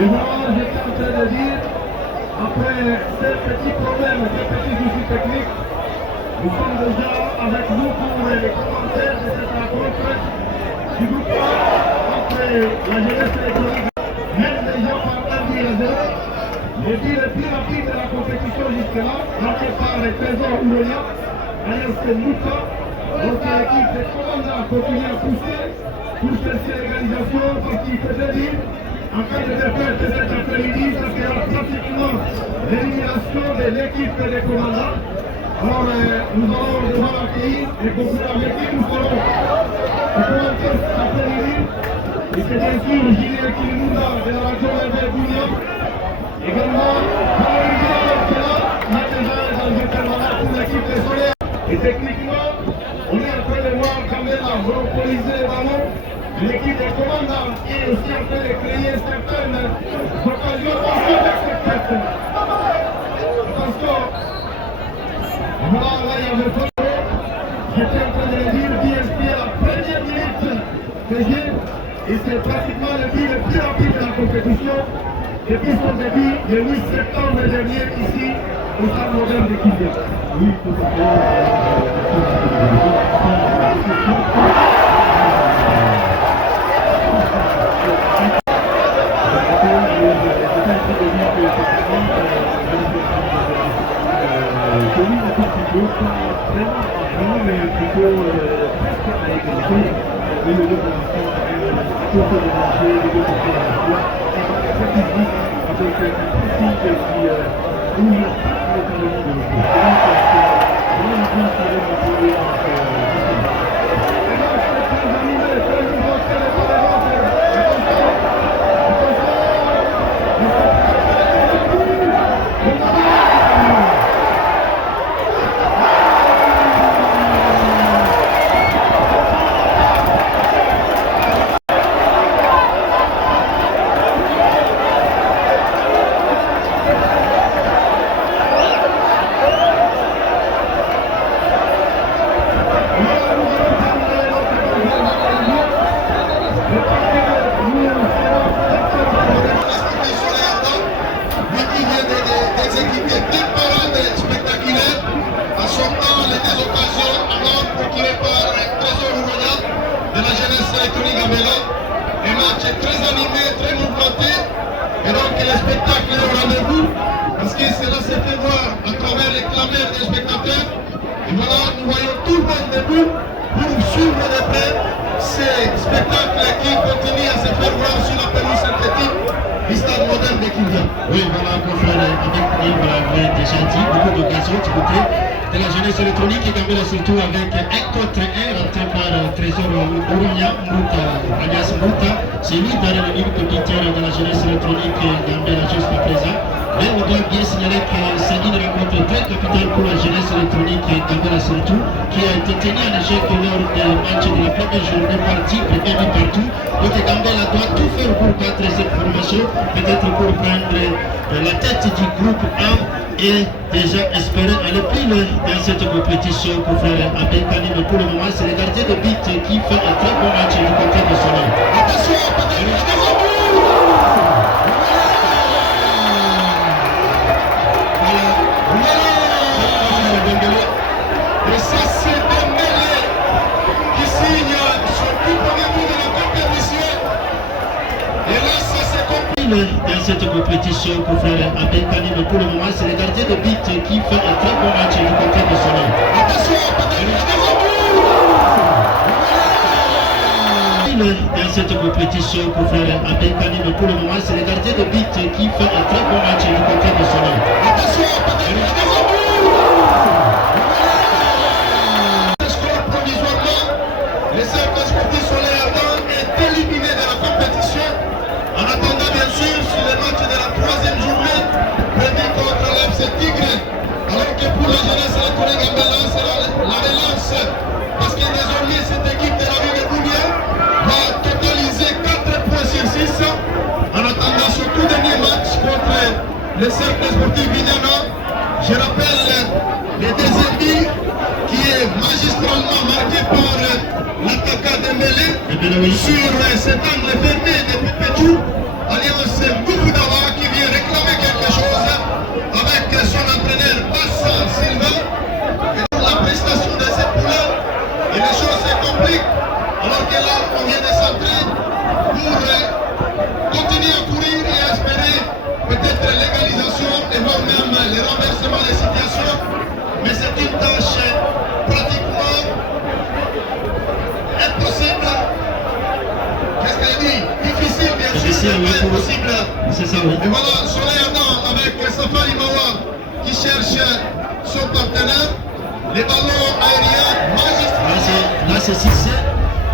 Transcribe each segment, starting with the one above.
Et voilà, j'étais en train de dire, après ces petits problèmes, ces petits soucis techniques, nous sommes déjà avec vous pour les commentaires de cette rencontre du groupe entre la jeunesse électronique. Même déjà par Andy. Le tir le plus rapide de la compétition jusque-là, marqué par les trésors Ouronia, alias Moussa. Notre équipe de commandants continue à pousser pour cette égalisation parce qu'il faisait dire en cas de défaite cet après-midi, ça sera pratiquement l'élimination de l'équipe des commandants. Alors nous allons devoir accueillir et conclure avec qui nous serons au commentaire cet après-midi. Et c'est bien sûr Julien Kilimunda de la région de Bounia. Également, Valorisé Marcella, qui est déjà dans le permanent pour l'équipe des Solaires. Et techniquement, on est en train de voir Kamela monopoliser le ballon. L'équipe des commandants est aussi en train de créer certaines occasions aussi avec cette tête. Attention, voilà, là il y avait pas. J'étais en train de le dire, DSP à la première minute que j'ai, et c'est pratiquement le but le plus rapide de la compétition depuis son début le 8 septembre dernier ici au stade moderne de Kigali. Oui, tout à fait. non, mais plutôt presque à égalité. Et le deux pour l'instant, sauf de manger, les deux pour la fois. Et très physique, avec un pressing qui bouge totalement de l'autre. Et donc, c'est vraiment bien tiré un peu les Un match très animé, très mouvementé. Et donc le spectacle est au rendez-vous. Parce que cela se fait voir à travers les clameurs des spectateurs. Et voilà, nous voyons tout le monde debout pour suivre de près ces spectacles qui continuent à se faire voir sur la pelouse synthétique du stade moderne de Kindia. Oui, voilà, confrère, avec Yves l'avait déjà dit, beaucoup d'occasions du côté de la jeunesse électronique et Gambela surtout avec un contre un rentré par Trésor Ourounia, alias Mouta. C'est lui derrière le livre compétiteur de la jeunesse électronique Gambela jusqu'à présent. Mais on doit bien signaler que c'est une rencontre très capitale pour la jeunesse électronique Gambela surtout, qui a été tenue en échec lors des matchs de la première journée partie, premier but partout. Donc Gambela doit tout faire pour battre cette formation, peut-être pour prendre la tête du groupe 1 et déjà espérer aller plus loin dans cette compétition pour faire un bel panier. Mais pour le moment, c'est le gardien de but qui fait un très bon match du côté de Soleil. Attention, et ça c'est Dembélé qui signe son tout premier but de la compétition. Et là ça c'est compliqué dans cette compétition pour faire un bel panier. Mais pour le moment, c'est le gardien de but qui fait un très bon match du côté de Soleil. Attention, dans cette compétition pour faire un bel panier. Mais pour le moment, c'est le gardien de but qui fait un très bon match du côté de Soleil. Attention, le cercle sportif Soleil Ardent est éliminé de la compétition en attendant bien sûr sur le match de la troisième journée prévu contre l'FC Tigre. Alors que pour la jeunesse électronique Gambela, c'est la relance parce que désormais cette équipe de la ville de Bounia va totaliser 4 points sur 6 en attendant ce tout dernier match contre le cercle sportif Vignana. Je rappelle le deuxième but qui est magistralement marqué par l'attaquant Dembélé sur cet angle fermé de Pépétou, alliance Bouboudawa qui vient réclamer quelque chose avec son entraîneur Bassa Silva. Et pour la prestation de ces poulains, et les choses se compliquent alors que là on vient de centrer pour continuer à courir et à espérer peut-être l'égalisation et voire même le renversement des situations. Mais c'est une tâche pratiquement impossible. Qu'est-ce qu'elle dit? Difficile, bien sûr, mais impossible. C'est ça, oui. Et voilà, Soleil Adam avec Safari Mawa qui cherche son partenaire. Les ballons aériens magistraux. Là, c'est 6.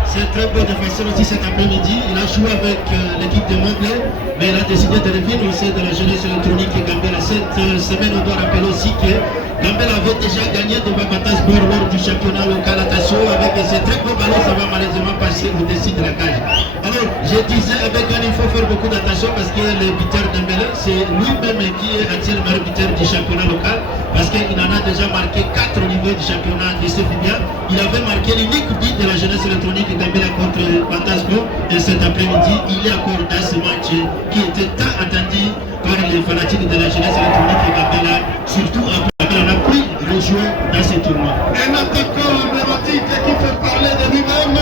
C'est un très bon défenseur aussi cet après-midi. Il a joué avec l'équipe de Montblanc, mais il a décidé de revenir au sein de la jeunesse électronique Gambela. Cette semaine, on doit rappeler aussi que Gambela avait déjà gagné devant Bataspor lors du championnat local. Attention, avec ces très beaux ballons, ça va malheureusement passer au-dessus de la cage. Alors, je disais, avec Gane, il faut faire beaucoup d'attention parce que le buteur Dembélé, c'est lui-même qui est actuellement le buteur du championnat local parce qu'il en a déjà marqué 4 au niveau du championnat de Sofia. Il avait marqué l'unique but de la jeunesse électronique Gambela contre Bataspor et cet après-midi, il est encore dans ce match qui était tant attendu par les fanatiques de la jeunesse électronique Gambela, surtout après on a pris le joueur dans ce tournoi. Un attaquant emblématique qui fait parler de lui-même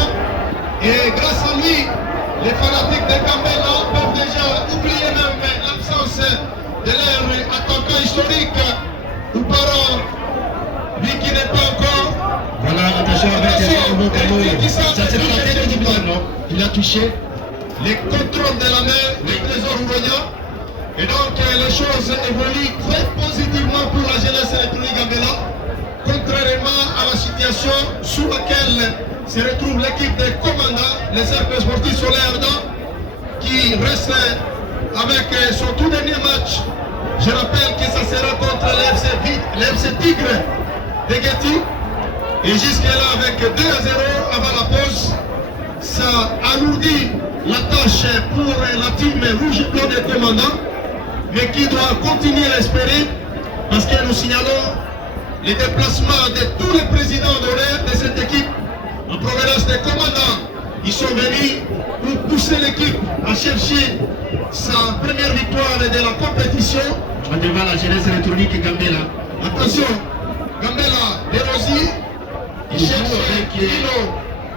et grâce à lui, les fanatiques de Gambela peuvent déjà oublier même l'absence de leur attaquant historique ou parent, lui qui n'est pas encore. Voilà, Attention avec le nouveau ballon. Ça c'est la tête du ballon, non? Il a touché. Les contrôles de la main du Trésor Ouronia. Et donc les choses évoluent très positivement pour la jeunesse électronique Gambela, contrairement à la situation sous laquelle se retrouve l'équipe des commandants, les cercles sportifs solaires qui reste avec son tout dernier match. Je rappelle que ça sera contre l'FC Tigre de Getty. Et jusque-là, avec 2-0 avant la pause, ça alourdit la tâche pour la team rouge et blanc des commandants, mais qui doit continuer à espérer, parce que nous signalons les déplacements de tous les présidents d'honneur de cette équipe en provenance des commandants. Ils sont venus pour pousser l'équipe à chercher sa première victoire de la compétition. Devant la jeunesse électronique Gambela. Attention, Gambela, Desrosiers, il cherche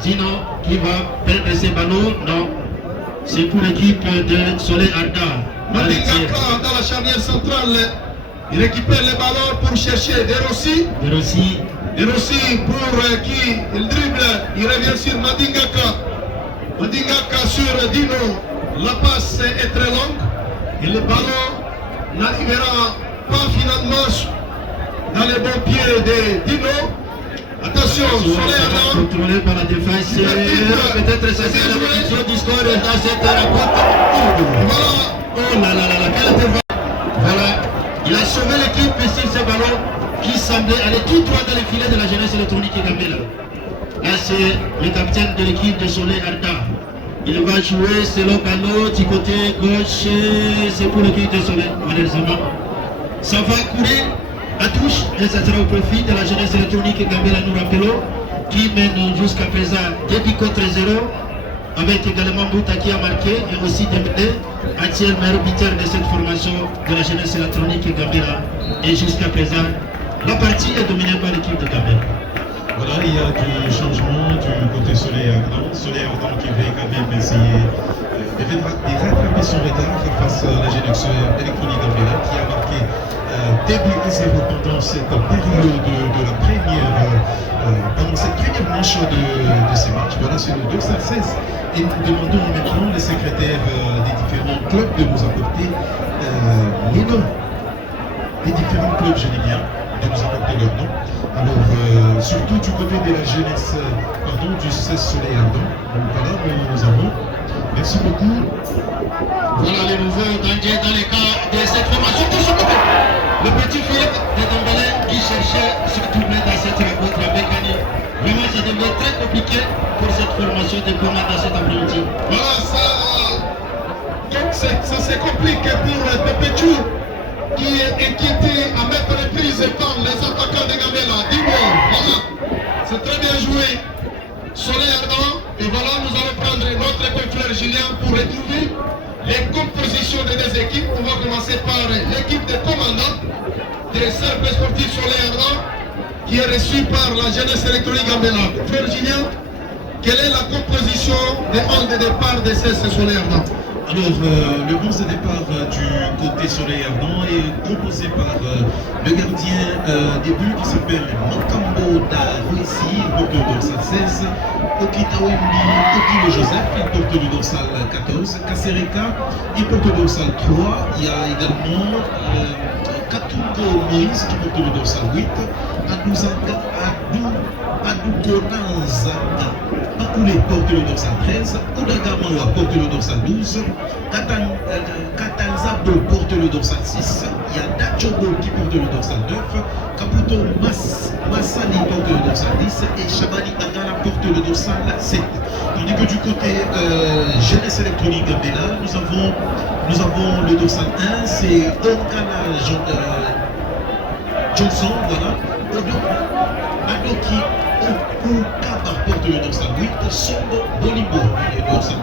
Dino qui va perdre ses ballons. Non, c'est pour l'équipe de Soleil Arda. Mandingaka dans la charnière centrale, il récupère les ballons pour chercher Desrosiers. Desrosiers pour qui il dribble, il revient sur Mandingaka. Mandingaka sur Dino, la passe est très longue et le ballon n'arrivera pas finalement dans les bons pieds de Dino. Attention, contrôlé par la défense. Peut-être ça c'est la position du score dans cette rencontre. Oh là là là là, quelle défense. Voilà, il a sauvé l'équipe sur ce ballon qui semblait aller tout droit dans les filets de la jeunesse électronique Gambela. Là c'est le capitaine de l'équipe de Soleil Arda. Il va jouer selon ballon du côté gauche, c'est pour l'équipe de Soleil, malheureusement. Ça va courir à touche et ça sera au profit de la jeunesse électronique Gambela, nous rappelons, qui mène jusqu'à présent 2 buts contre 0, avec également Bouta qui a marqué et aussi Dembélé, actuel meilleur buteur de cette formation de la jeunesse électronique Gambela. Et jusqu'à présent, la partie est dominée par l'équipe de Gambela. Voilà, il y a du changement du côté Soleil Ardent. Soleil Ardent qui va quand même essayer de rattraper son retard face à la jeunesse électronique Gambela qui a marqué début 1-0 pendant cette période de la pendant cette première manche de ces matchs. Voilà, c'est le 2-16. Et nous demandons maintenant les secrétaires des différents clubs de nous apporter les noms des différents clubs, je dis bien, de nous apporter leurs noms. Alors, surtout du côté de la jeunesse, du 16 Soleil Ardent. Donc voilà, nous avons. Merci beaucoup. Voilà les nouveaux dangers dans les cas de cette formation. De ce côté, le petit Philippe de Dembélé qui cherchait ce tourner dans cette rencontre avec Gani. Vraiment, ça devient très compliqué pour cette formation de commandes dans cet après-midi. Voilà, ça se complique pour Pepechou qui est inquiété à mettre les prises par les attaquants de Gambela. Dis-moi, voilà, c'est très bien joué. Soleil Ardent, et voilà, nous allons prendre notre confrère Julien pour retrouver les compositions des deux équipes. On va commencer par l'équipe des commandants des cercles sportifs Soleil Ardent qui est reçue par la jeunesse électronique Gambela. Frère Julien, quelle est la composition des 11 de départ des 16 Soleil Ardent? Alors, le 11 de départ du côté Soleil Ardent est composé par le gardien des buts qui s'appelle Makambo Darouissi, porteur dorsal 16, Okitawembi Okile Joseph, il porte le dorsal 14, Kasereka, il porte le dorsal 3, il y a également Katungo Moïse qui porte le dorsal 8, Adoukonanzaga Bakoulé porte le dorsal 13, Oudagamawa porte le dorsal 12, Katanzabo porte le dorsal 6, il y a Dachogo qui porte le dorsal 9, Kaputo Massali porte le dorsal 10 et Chabani Agala porte le dorsal 7. Tandis que du côté jeunesse électronique Gambela, nous avons le dorsal 1, c'est Okana Johnson, voilà. Adoki Okukaba porte le dorsal 8, Sombo Bolimbo le dorsal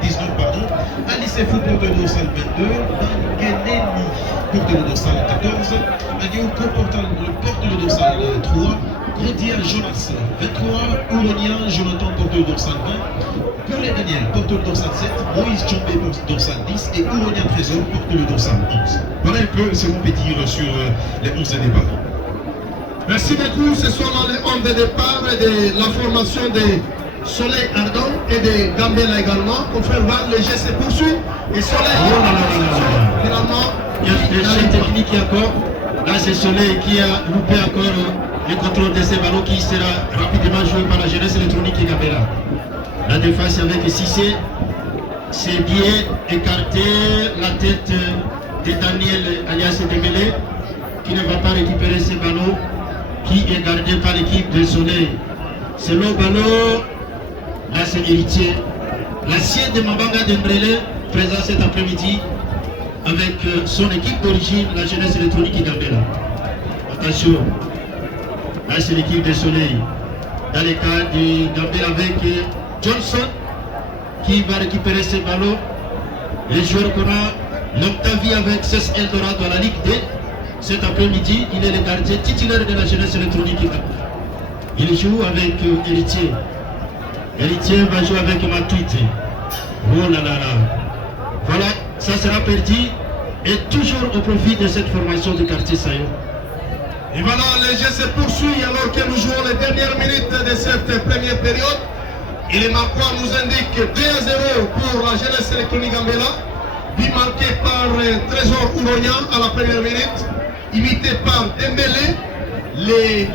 19 pardon, Alicefu porte le dorsal 22, Bangeneni porte le dorsal 14, Adioko porte le dorsal 3, Grodia Jonas 23, Ouronia Jonathan porte le dorsal 20, Poulet Daniel porte le dorsal 7, Moïse Chambé porte le dorsal 10 et Ouronia Trésor porte le dorsal 11. Voilà un peu ce qu'on peut dire sur les 11 départs. Merci beaucoup. Ce sont là les hommes de départ et de la formation de Soleil Ardent et de Gambela également. Comme faire voir, le jeu se poursuit. Et Soleil, finalement, il y a des jeux techniques encore. Là, c'est Soleil qui a loupé encore le contrôle de ces ballons qui sera rapidement joué par la jeunesse électronique et Gambela. La défense avec Cissé, c'est bien écarté la tête de Daniel alias Dembélé qui ne va pas récupérer ces ballons qui est gardé par l'équipe de Soleil. C'est le ballon, là c'est l'héritier. L'ancien de Mabanga Dembélé présent cet après-midi avec son équipe d'origine, la jeunesse électronique et Gambela. Attention, là c'est l'équipe de Soleil. Dans les cas de Gambela avec Johnson qui va récupérer ces ballons. Les joueurs qu'on a longtemps vu avec CES Eldorado à la Ligue D. Cet après-midi, il est le gardien titulaire de la jeunesse électronique. Il joue avec Héritier. Héritier va jouer avec Matuite. Oh là là là. Voilà, ça sera perdu. Et toujours au profit de cette formation du quartier Sayo. Et voilà, le jeu se poursuit alors que nous jouons les dernières minutes de cette première période. Et les Marquois nous indiquent 2-0 pour la jeunesse électronique Gambela. But marqué par Trésor Ouronia à la première minute, imité par Dembélé,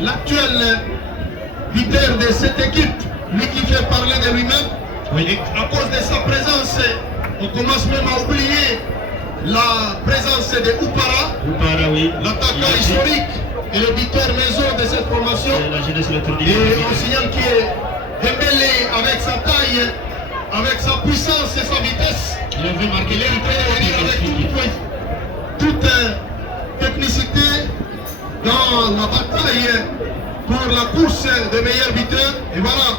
l'actuel leader de cette équipe, lui qui fait parler de lui-même. Oui. Et à cause de sa présence, on commence même à oublier la présence de Oupara, Oui. l'attaquant historique et le buteur maison de cette formation. La jeunesse électronique. Et on signale que Dembélé, avec sa taille, avec sa puissance et sa vitesse, Il avait marqué il est prêt avec toute technicité dans la bataille pour la course des meilleurs buteurs. Et voilà,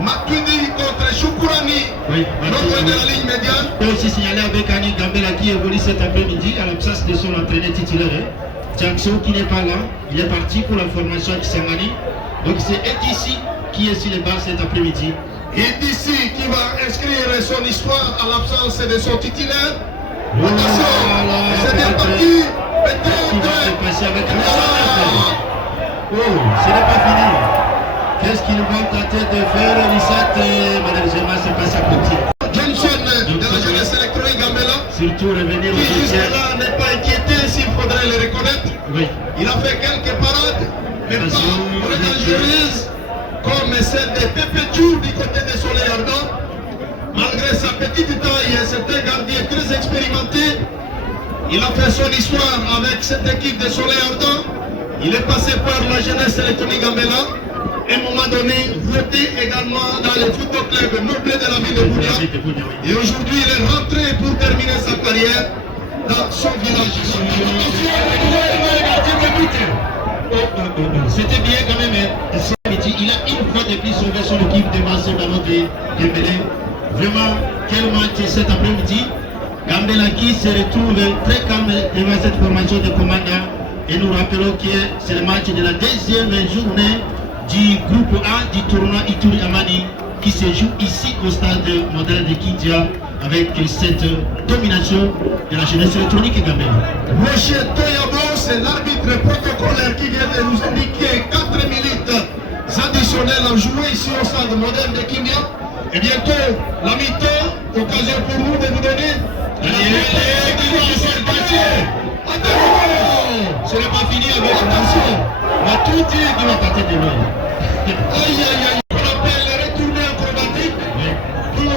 Matuidi contre Choukourani, l'autre de la ligne médiane. Il faut aussi signaler avec Annie Gambela qui évolue cet après-midi à l'absence de son entraîneur titulaire. Jackson qui n'est pas là, il est parti pour la formation à Kisangani. Donc c'est ici qui est sur les barres cet après-midi. Et d'ici qui va inscrire son histoire à l'absence de son titulaire. Attention, c'est bien parti. Qu'est-ce qui va se passer avec Oh, ce n'est pas fini. Qu'est-ce qu'ils vont tenter de faire, Lissat? Malheureusement, c'est pas sa côté. Johnson de la jeunesse électronique Gambela. Surtout revenir au Qui deuxième. jusque-là n'est pas inquiété s'il faudrait le reconnaître. Oui. Il a fait quelques parades, mais pas très dangereuses, comme celle de Pepe Djour du côté de Soleil Ardent. Malgré sa petite taille, c'est un gardien très expérimenté. Il a fait son histoire avec cette équipe de Soleil Ardent. Il est passé par la jeunesse électronique Gambela. À un moment donné, voté également dans le football club Noblé de la ville de Boudia. Et aujourd'hui, il est rentré pour terminer sa carrière dans son village. C'était bien quand même. Il a une fois de plus sauvé son équipe devant ce ballon de Dembélé. Vraiment, quel match cet après-midi. Gambela qui se retrouve très calme devant cette formation de commandant. Et nous rappelons que c'est le match de la deuxième journée du groupe A du tournoi Ituri Amani qui se joue ici au stade moderne de Kidia avec cette domination de la jeunesse électronique Gambela. Rocher Toyabo, c'est l'arbitre protocolaire qui vient de nous indiquer 4 minutes additionnelles à jouer ici au stade moderne de Kidia. Et bientôt, la mi-temps, occasion pour nous de vous donner ce n'est pas fini avec attention. On a tout dit qui va partir de loin. Aïe aïe aïe, on appelle le retourné acrobatique pour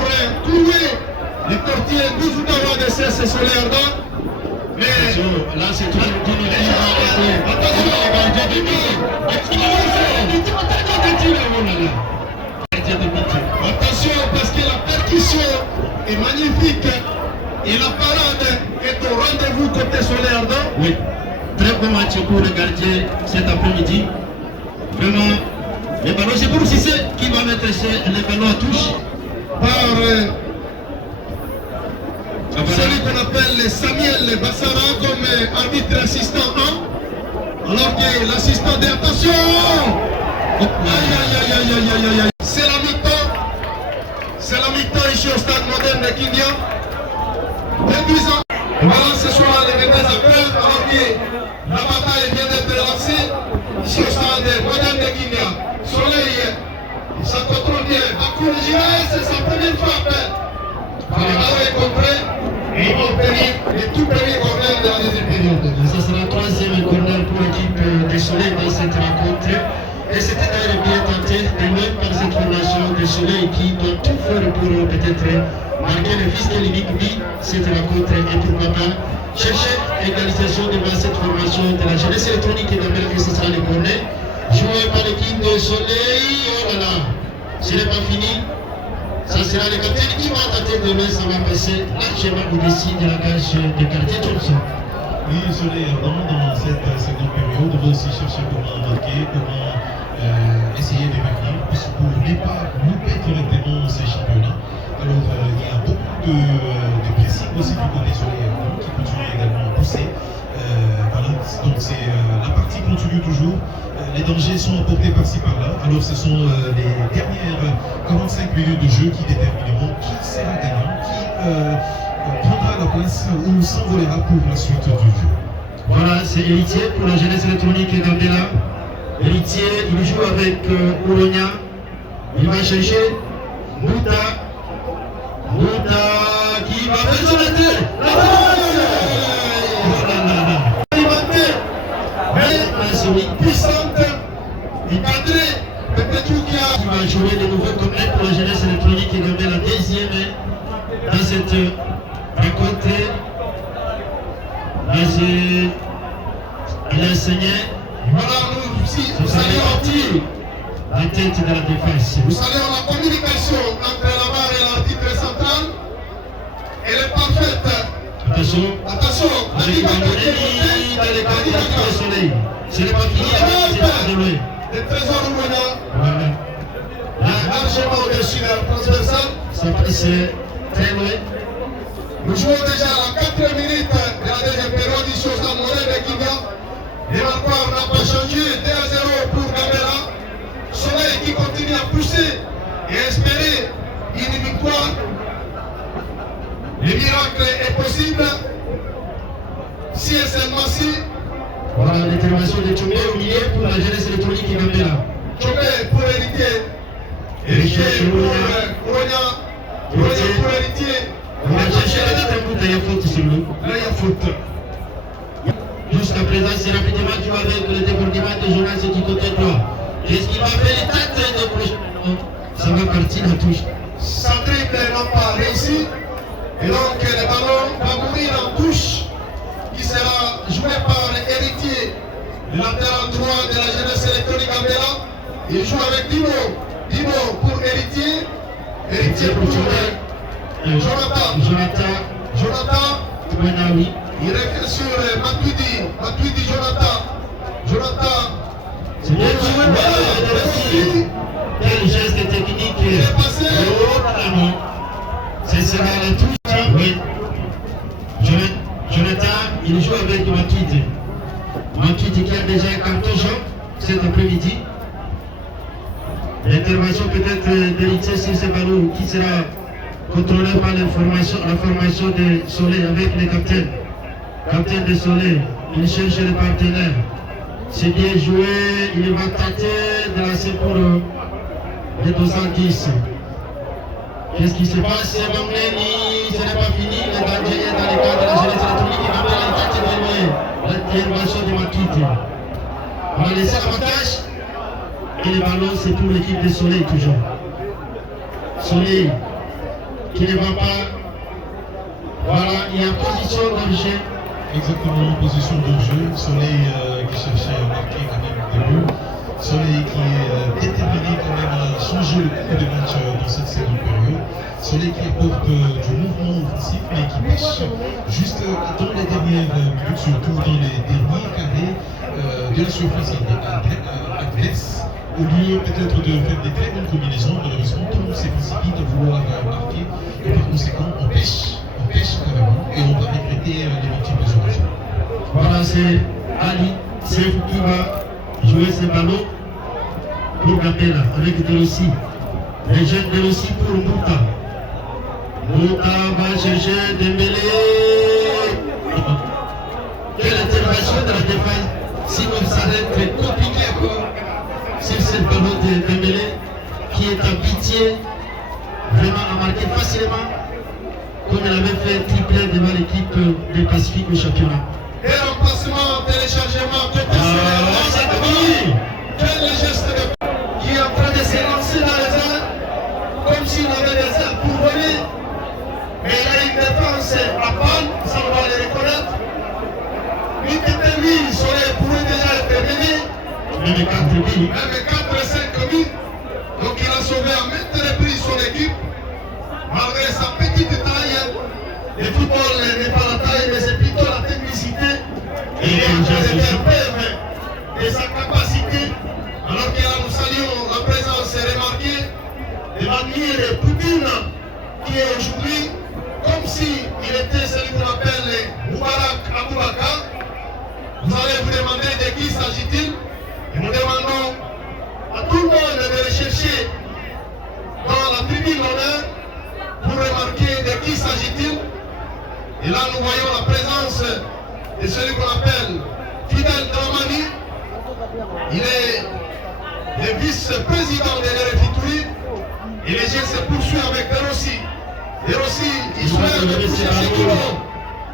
clouer les portiers 12 Outawa de CS Soleil Ardent. Mais là c'est tout le attention parce que la percussion est magnifique et la parade est au rendez-vous côté Soleil Ardent. Oui, très bon match pour le gardien cet après-midi. Vraiment, les ballons, c'est pour Cissé qui va mettre les ballons à touche. Par celui qu'on appelle Samuel Bassara comme arbitre assistant 1. Alors que l'assistant dit attention. Aïe aïe aïe aïe aïe aïe aïe. C'est la mi-temps. C'est la mi-temps ici au stade moderne de Kidia. 22 ans. Voilà, ce soir les 22 après, alors que la bataille vient d'être lancée. Ici frappe. Farabao est contré et ils vont obtenir les tout premiers corners de la deuxième période. Ça sera le troisième corner pour l'équipe des Soleil dans cette rencontre. Et c'était d'ailleurs bien tenté de même par cette formation des Soleil qui doit tout faire pour peut-être marquer le fisc clinique vit cette rencontre et pourquoi pas chercher l'égalisation devant cette formation de la jeunesse électronique et d'Amérique que ce sera le corner joué par l'équipe de Soleil. Oh là là, ce n'est pas fini. Ça sera le capitaine qui va tenter demain, ça va passer largement au-dessus de la cage de quartier Johnson. Oui, Soleil Ardent, dans cette seconde période, on va aussi chercher comment marquer, comment essayer de revenir pour ne pas louper directement ces championnats. Alors, il y a beaucoup de pressing aussi du côté Soleil Ardent qui continue également à pousser. Voilà, donc c'est la partie continue toujours. Les dangers sont apportés par-ci par-là. Alors ce sont les dernières 45 minutes de jeu qui détermineront qui sera gagnant, qui prendra la place ou s'envolera pour la suite du jeu. Voilà, c'est Héritier pour la jeunesse électronique et Gambela. Héritier, il joue avec Ouronia. Il va chercher Mouta. Mouta qui va faire son entrée. La passe! Oh là là là. Puissante et cadrée, qui va jouer de nouveaux corners pour la jeunesse électronique et Gambela, la deuxième dans cette rencontre. Là, il a saigné. Voilà, nous saluons la tête de la défense. Nous saluons la communication entre la barre et l'arbitre central. Elle est parfaite. Attention, avec Bandonelli dans les cadres du Soleil. Ce n'est pas fini, c'est pas de loin. Le trésor Ouronia. Voilà. Là, largement au-dessus de la transversale. Ça passe très loin. Nous jouons déjà à la 4e minute de la deuxième période ici au Stade Morel de Kinga. Et l'encore n'a pas changé, 2-0 pour Gambela. Soleil qui continue à pousser et espérer une victoire. Le miracle est possible si et seulement si. Voilà l'intervention de Tchomé au milieu pour la jeunesse électronique et Gambela. Tchomé pour Héritier. Héritier pour Ouronia. Ouronia pour Héritier. On va chercher la tête un bout, il y a faute sur nous. Là, il y a faute. Jusqu'à présent, c'est rapidement joué avec le débordement de Jonas du côté droit. Qu'est-ce qu'il va faire les têtes de prochain? Ça va partir en touche. Sa triple n'a pas réussi. Et donc le ballon va mourir en touche qui sera joué par Héritier, le latéral droit de la jeunesse électronique Gambela. Il joue avec Dimo. Dimo pour Héritier. Héritier pour Jonathan. Oui. Il revient sur Matuidi Jonathan. C'est bien joué, merci. Quel geste technique. Il est passé. Oh là là. Ce sera la touche. Oui. Jonathan, il joue avec Matuidi. Matuidi qui a déjà un carton jaune cet après-midi. L'intervention peut-être d'Héritier sur ce ballon qui sera contrôlé par la formation de Soleil avec les capitaines. Capitaine de Soleil, il cherche le partenaire. C'est bien joué, il va tenter de lancer pour les 210. Qu'est-ce qui se passe? Ce n'est pas fini, le danger est dans les cadres de la jeunesse électronique et va faire la tête de l'intervention de Matuidi. On va laisser l'avantage. Et le ballon, c'est pour l'équipe de Soleil toujours. Soleil qui ne va pas. Voilà, il y a position danger. Exactement, position de jeu. Soleil qui cherchait à marquer quand même des buts. Soleil qui est déterminé quand même à changer le cours de match dans cette seconde période. Soleil qui apporte du mouvement offensif mais qui pêche juste dans les dernières minutes, surtout dans les derniers carrés de la surface adverse. Au lieu peut-être de faire des très bonnes combinaisons, malheureusement tout le monde s'est précipité à vouloir marquer et par conséquent on pêche carrément et on va regretter les multiples occasions. Voilà, c'est Ali Sef qui va jouer ce ballon pour Gambela avec Delossi. Les jeunes Delossi pour Mouta. Mouta va chercher Dembélé. Quelle intervention de la défense. Sinon ça va être compliqué encore sur ce ballon de Dembélé qui est en pitié. vraiment a marqué facilement, comme elle avait fait triplé devant l'équipe du Pacifique au championnat. Et remplacement, téléchargement, côté soleil. Quel geste qui est en train de se lancer dans les airs, comme s'il avait des airs pour voler. Mais il a une défense à panne, ça on va le reconnaître. Lui qui était lui, Soleil pouvait déjà être terminé. Même 4 buts. Même 4-5 buts. Donc il a sauvé à maintes reprises son équipe. Malgré sa petite taille, le football n'est pas la taille, mais c'est plutôt la technicité. Et il est en train de faire preuve de sa capacité. Alors que là nous saluons la présence remarquée de Vladimir Poutine, qui est aujourd'hui comme s'il était celui qu'on appelle Moubarak Aboubakar. Vous allez vous demander de qui s'agit-il. Et nous demandons à tout le monde de rechercher dans la tribune d'honneur pour remarquer de qui s'agit-il. Et là nous voyons la présence de celui qu'on appelle Fidel Dramani. Il est le vice-président de l'RFI. Et les jeux se poursuivent avec De Rossi. De Rossi, il souhaite toucher ce ballon.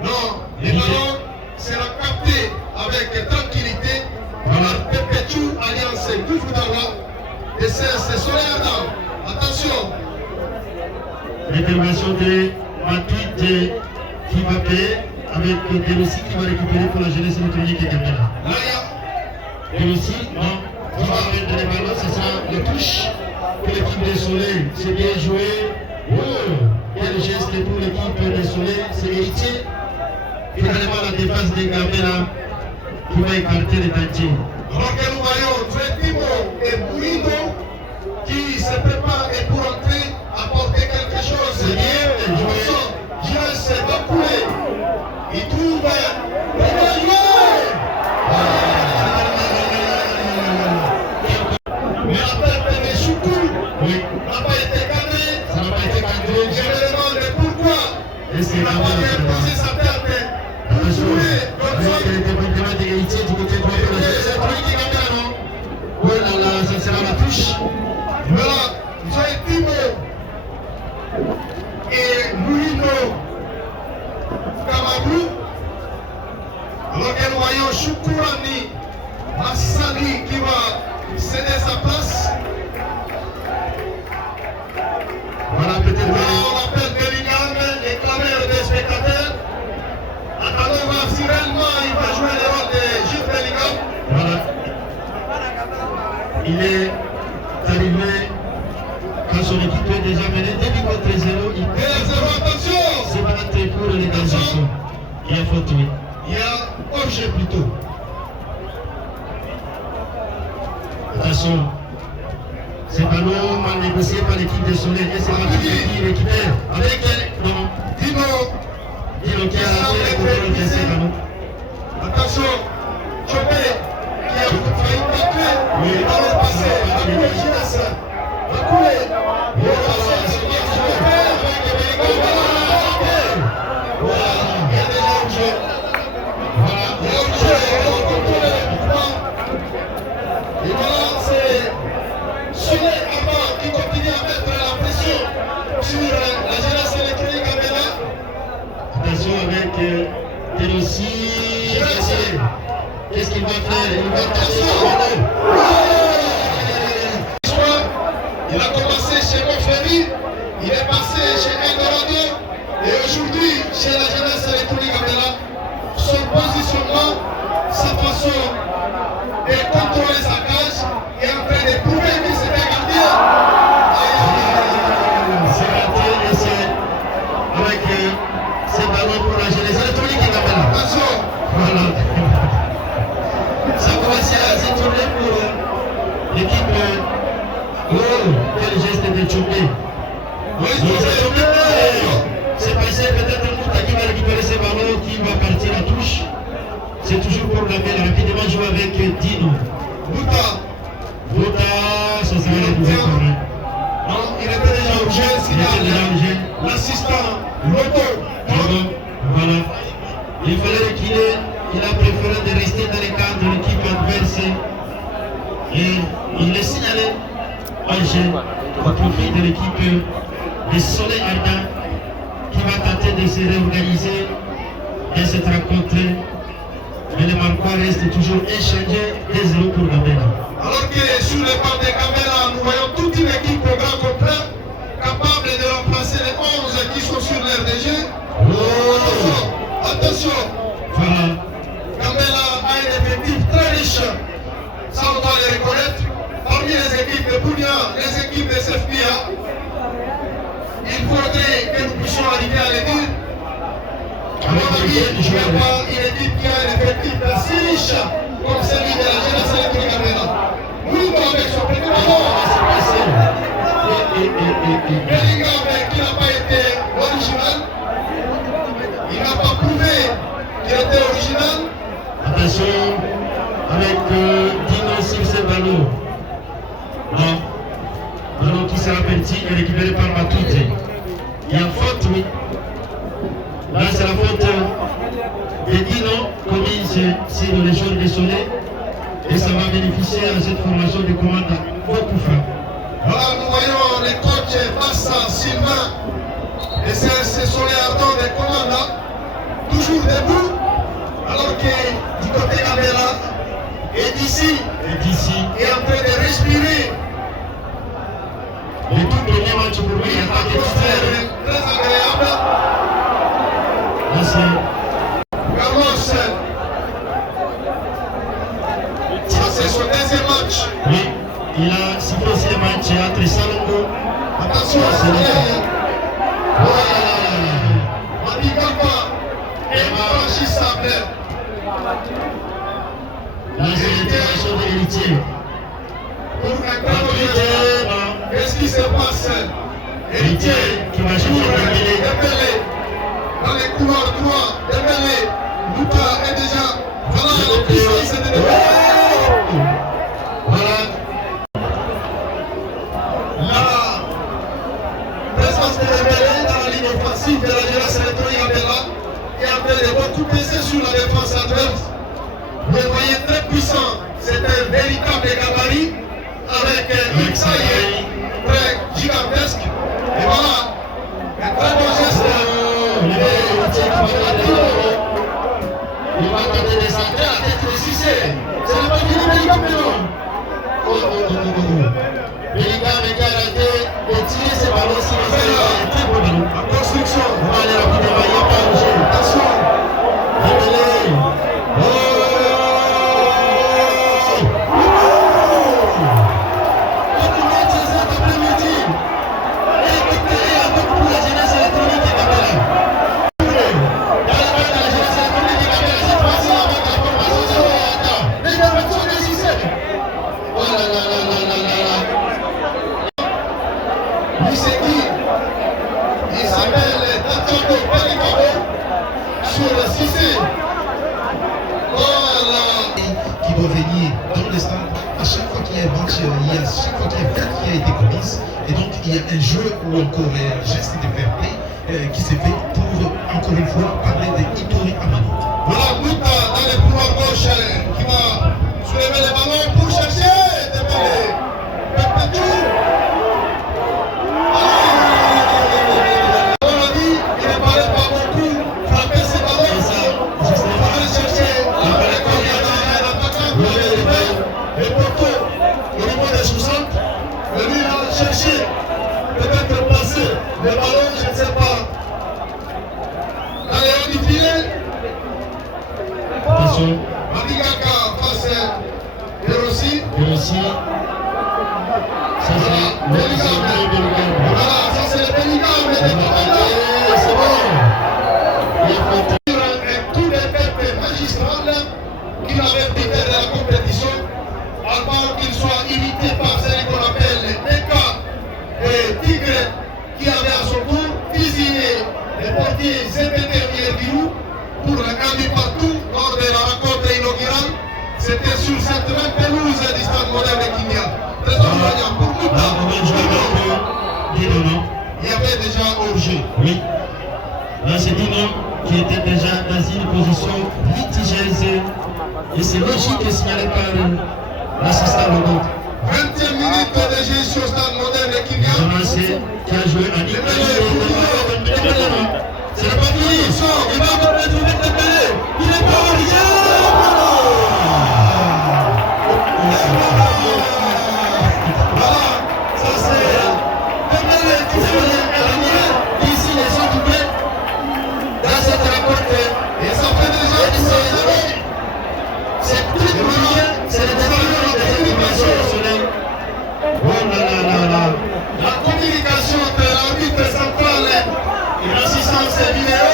Non, les ballons sera capté avec tranquillité par la Pepechou Alliance Goufoudawa. Et c'est Soleil Ardent. Attention. L'intervention de Matuid qui va payer avec De Rossi qui va récupérer pour la jeunesse électronique et Gambela. Là, il y a De Rossi, non, qui va prendre les ballons, ce sera le touche pour l'équipe des Soleil. C'est bien joué. Oh, quel geste pour l'équipe des Soleil, c'est héritier. Finalement, la défense de Gambela qui va écarter les dentiers. alors que nous voyons Timo et Bourido qui se préparent et pour entrer apporter quelque chose. C'est bien joué. Jess Bakoulé, il trouve le bien joué. Mais la tête de Choukou n'a pas été cadrée. Ça n'a pas été cadré. Je me demande pourquoi Est-ce il n'a pas bien posé sa tête pour jouer avec les départements d'égalité du côté droit de la jeunesse électronique et Gambela, non? Oh là là, ça sera la touche. Voilà, Joël Timo et Mouino Kamadou. Alors que nous voyons Choukourani Massali qui va céder sa place. Voilà, peut-être. Là, on appelle Bellingham, les clameurs des spectateurs. Attendons voir si réellement il va jouer le rôle de Jude Bellingham. Voilà. Il est arrivé quand son équipe est déjà menée 2 buts contre 0. Il Et 0, attention! s'est battu pour l'égalisation. Il y a faute, oui. Il y a objet plutôt. Attention. C'est ballon mal négocié par l'équipe des Soleil. Et c'est Matuid qui récupère. Avec non. Dino, Dino qui a raté pour faire ce ballon. attention, Chopé qui a failli tacler. Oui. Le ballon passé, Bakoulé Ginas. Bakoulé, il est passé, c'est bien joué avec Bellingham. Voilà, il y a déjà un jeu. Voilà, il y a un jeu, on va contrôler le mouvement. Et voilà, c'est Soleil Ardent qui continue à mettre la pression sur la jeunesse électronique à Gambela. Attention avec De Rossi. Qu'est-ce qu'il va faire? Il va passer le ballon. Il a commencé chez Montferry, il est passé chez Eldorado et aujourd'hui chez la jeunesse électronique Gambela. Son positionnement, sa façon de contrôler sa cage est en train de prouver que c'est un gardien. C'est raté et c'est avec ces ballons pour la jeunesse électronique et Gambela. Attention, Voilà. Ça commence à se tourner pour l'équipe. Oh, quel geste de Chopé. C'est passé peut-être Mouta qui va récupérer ces ballons, qui va partir à touche. C'est toujours pour Gambela. Rapidement jouer avec Dino. Mouta. Mouta, ça sera le deuxième corner. Non, il était déjà au jeu, Il était déjà au jeu. l'assistant Loto. Voilà. Il fallait reculer. Il a préféré de rester dans les cadres de l'équipe adverse. Et il est signalé un jeu au profit de l'équipe le Soleil Ardent qui va tenter de se réorganiser dans cette rencontre. Mais le Marocain reste toujours échangé 2-0 pour Gambela. Alors que sur le banc de Gambela, nous voyons toute une équipe au grand complet capable de remplacer les 11 qui sont sur l'air de jeu. Attention, Voilà. Gambela a un effectif très riche, ça on doit le reconnaître. Parmi les équipes de Bounia, les équipes de CFPA, il faudrait que nous puissions arriver à le dire. À mon avis, il n'y a pas une équipe qui a un effectif si riche comme celui de la jeunesse électrique Gambela. Nous, avec son premier ballon, Bellingham qui n'a pas été original, il n'a pas prouvé qu'il était original. Attention avec Dino sur ce ballon. Non. Ballon qui sera petit et récupéré par Matouté. Il y a faute, oui. Là, c'est la faute de Dino commise sur les joueurs de Soleil. Et ça va bénéficier à cette formation de commande beaucoup franc. Voilà, nous voyons les coachs Bassa, Sylvain et c'est Soleil Ardent des commandes, toujours debout, alors que du côté Gambela et d'ici est en train de respirer. Le tout premier match pour lui, il n'y a pas de titulaire. Très agréable. Là, c'est Carlos, ça c'est son deuxième match. oui, il a sifflé aussi le match entre Salongo. Attention, Soleil. Matigamba et infranchissable. Là, c'est l'intervention de l'héritier. Pour un grand joueur, qu'est-ce qui se passe? Héritier qui va chercher Dembélé. Dembélé. Dans les couloirs droits, Dembélé. Luka est déjà. Voilà la puissance de Dembélé. Voilà. La présence de Dembélé dans la ligne offensive de la jeunesse électronique Gambela est en train de beaucoup peser sur la défense adverse. Vous le voyez très puissant. C'est un véritable gabarit avec un Xaye très gigantesque. Et voilà, un très bon geste. Il va tenter de centrer la tête de Cissé. Ce n'est pas fini, Bellingham, non. Bellingham est arrêté de tirer ses ballons sur les ailes. Très beau ballon. En construction. On va aller rapidement, il n'y a pas de jeu. Attention. Dembélé. Lui, c'est qui? Il s'appelle Tatiano Bellingham sur le Cissé. Voilà. Qui doit venir dans le stade. À chaque fois qu'il y a un match, il y a chaque fois qu'il y a une fête qui a été commise. Et donc il y a un jeu ou encore un geste de fair play qui s'est fait pour, encore une fois, parler de Itori Amano. Voilà, Mouta dans le couloir gauche qui va soulever les ballons pour chercher Dembélé. Perpétue. On a dit, il ne paraît pas beaucoup frapper ses ballons. Il va aller chercher la balle quand il y a un attaquant qui avait les poteaux au niveau des 60. Et lui, il va chercher, peut-être passer les ballons, je ne sais pas. Dans les hauts du filet. Attention. Madigaka face à Rossi. Et aussi, ça c'est le Bellingham. Voilà, ça c'est le Bellingham. C'est bon. Il a faute. Et tous les peuples magistrales qui l'avaient pris de la compétition, avant qu'ils soient imités par celui qu'on appelle Neka et Tigre, qui avait à son tour désigné les portiers ZPT Mirdirou pour le gagner partout lors de la rencontre inaugurale. C'était sur cette même pelouse du stade moderne de Kinia. Très envoyant pour nous. Là, on va jouer avec Dino. Il y avait déjà hors-jeu. Oui. Là, c'est Dino qui était déjà dans une position litigieuse. Et c'est logique et signalé par l'assistant Logo. 20e minute de jeu sur le stade moderne de Kinia. On a qui a joué en Italie. C'est la partie, il sort, il va encore retrouver Dembélé. Il est pas voilà, ça c'est Dembélé qui s'est aligné. Ici, les sont doublés dans cette rencontre. Et ça fait déjà 16 années. C'est très compliqué, c'est le développement des animations au soleil. Oh là là là là. La communication entre l'arbitre central et l'assistance vidéo.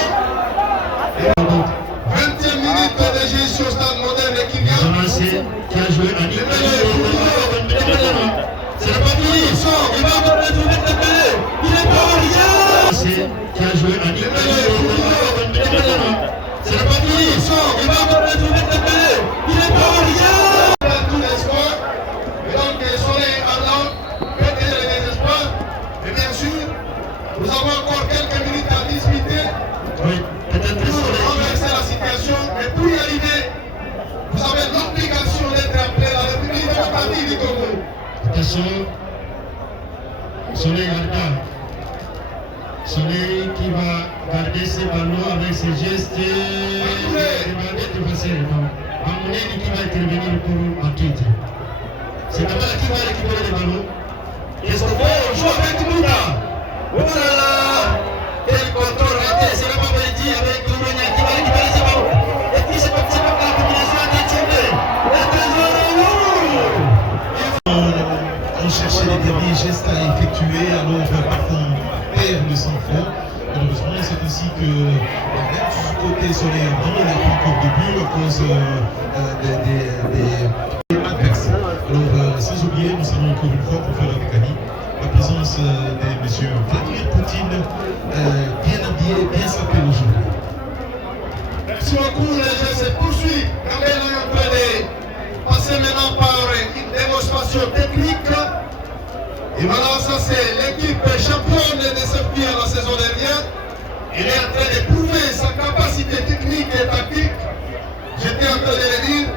20e minute de jeu sur stade moderne qui vient. Qui a joué en Italie. C'est la partie, il sort, il va encore retrouver Dembélé. Il est pas qui a joué en Italie. C'est la partie, il sort, il va encore retrouver Dembélé. Il est pas Tout l'espoir. Et donc, Soleil Arlan peut déjà le désespoir. Et bien sûr, nous avons encore quelques minutes à discuter oui, peut-être pour renverser la situation. Mais pour y arriver, vous avez l'obligation d'être appelé à la République démocratique du Congo. Attention, Soleil Arda. Soleil qui va garder ses ballons avec ses gestes. Il va être facile. Bamouneni qui va intervenir pour enquête. C'est Kamala qui va récupérer les ballons. Qu'est-ce qu'on fait? On joue avec Mouta. Oh là là! Quel contrôle raté! C'est la Babeldi avec Louronia qui va récupérer ses ballons. Et puis c'est pas la combinaison à détourner. On cherchait les derniers gestes à effectuer, alors parfois on perd le sang-froid. Malheureusement, c'est ainsi que même du côté Soleil Ardent, il n'y a pas encore de but à cause des adverses. Alors, sans oublier, nous savons encore une fois, pour faire la mécanique, la présence des messieurs Vladimir Poutine, bien habillés, bien sapés aujourd'hui. Merci beaucoup, les jeux se poursuivent. Gambel est en train de passer maintenant par une démonstration technique. Et voilà, ça c'est l'équipe championne de Sofia la saison dernière. Il est en train de prouver sa capacité technique et tactique. J'étais en train de le dire.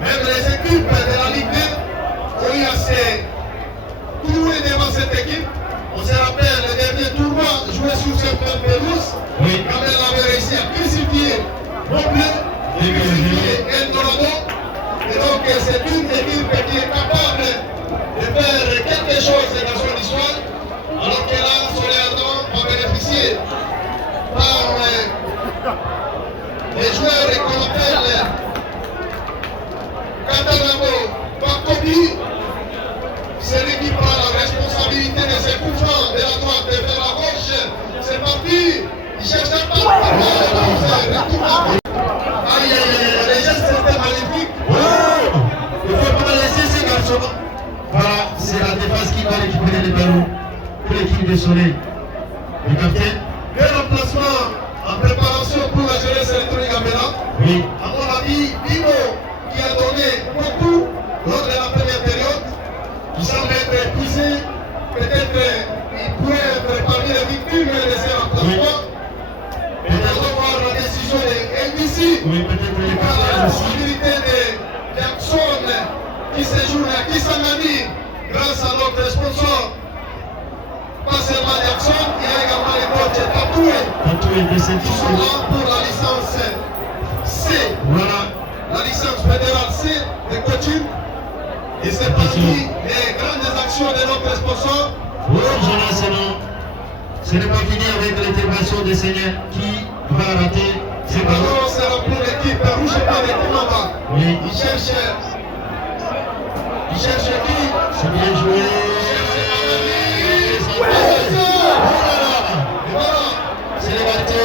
Même les équipes de la Ligue 2 ont eu assez cloué devant cette équipe. On se rappelle le dernier tournoi joué sur cette même pelouse. Oui. Gambel avait réussi à crucifier Montpellier, crucifier Eldorado. Et donc c'est une équipe qui est capable de faire quelque chose dans son histoire, alors que là, Soleil Ardent va bénéficier par les joueurs qu'on appelle Katanabo Bakobi. C'est lui qui prend la responsabilité de ses coups francs de la droite et de la gauche. C'est parti, il cherche un pas. Aïe aïe aïe, les gestes étaient magnifiques. Il ne faut pas laisser ces garçons. Voilà, c'est la défense qui va récupérer les ballons pour l'équipe de Soleil. Le capitaine? Le remplacement en préparation pour la jeunesse électronique Gambela. Oui. À mon avis, Bimo, qui a donné beaucoup lors de la première période, il semble être épuisé. Peut-être il pourrait être parmi les victimes de ces remplacements. Et nous allons voir la décision de NBC. Oui, peut-être les La capitaines aussi. possibilité de Jackson qui séjourne à Kisangani grâce à notre sponsor. Pas seulement Jackson, il y a également les coachs Tatoué. Tatoué de cette Ils sont là pour la licence C. Voilà. La licence fédérale C de coaching. Et c'est parti des grandes actions de notre sponsor. Oui, Jonas, non. Ce n'est pas fini avec l'intervention des seigneurs qui va rater ces ballons. Alors, c'est là pour l'équipe rouge et blanc de Kimamba. Oui. Il cherche qui? C'est bien joué. C'est l'égalité.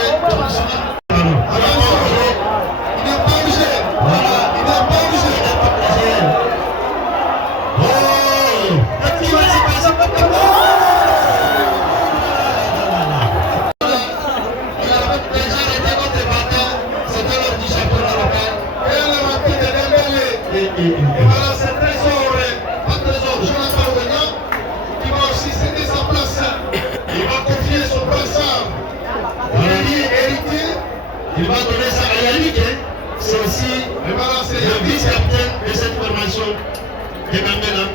Il n'est pas obligé. Voilà. Il n'est pas obligé. Oh! Qu'est-ce qui va se passer? Il avait déjà été contre battant. C'était lors du championnat local. Et le raté de Dembélé. Et Et voilà, c'est Trésor, Jonathan Ouéna, qui va aussi céder sa place. Il va confier son brassard au héritier. il va donner ça à Yannick. Hein? C'est aussi Et voilà, c'est le Yannick. vice-capitaine de cette formation de Gambela.